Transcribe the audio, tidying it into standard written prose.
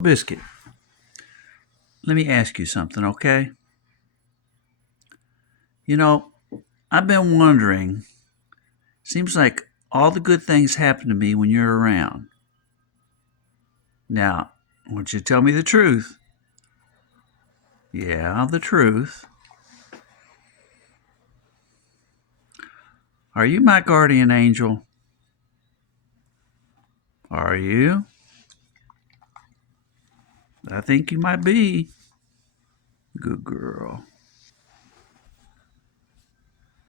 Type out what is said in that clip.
Biscuit, let me ask you something, okay? You know, I've been wondering, seems like all the good things happen to me when you're around. Now, I want you to tell me the truth. Yeah, the truth. Are you my guardian angel? Are you? I think you might be. Good girl.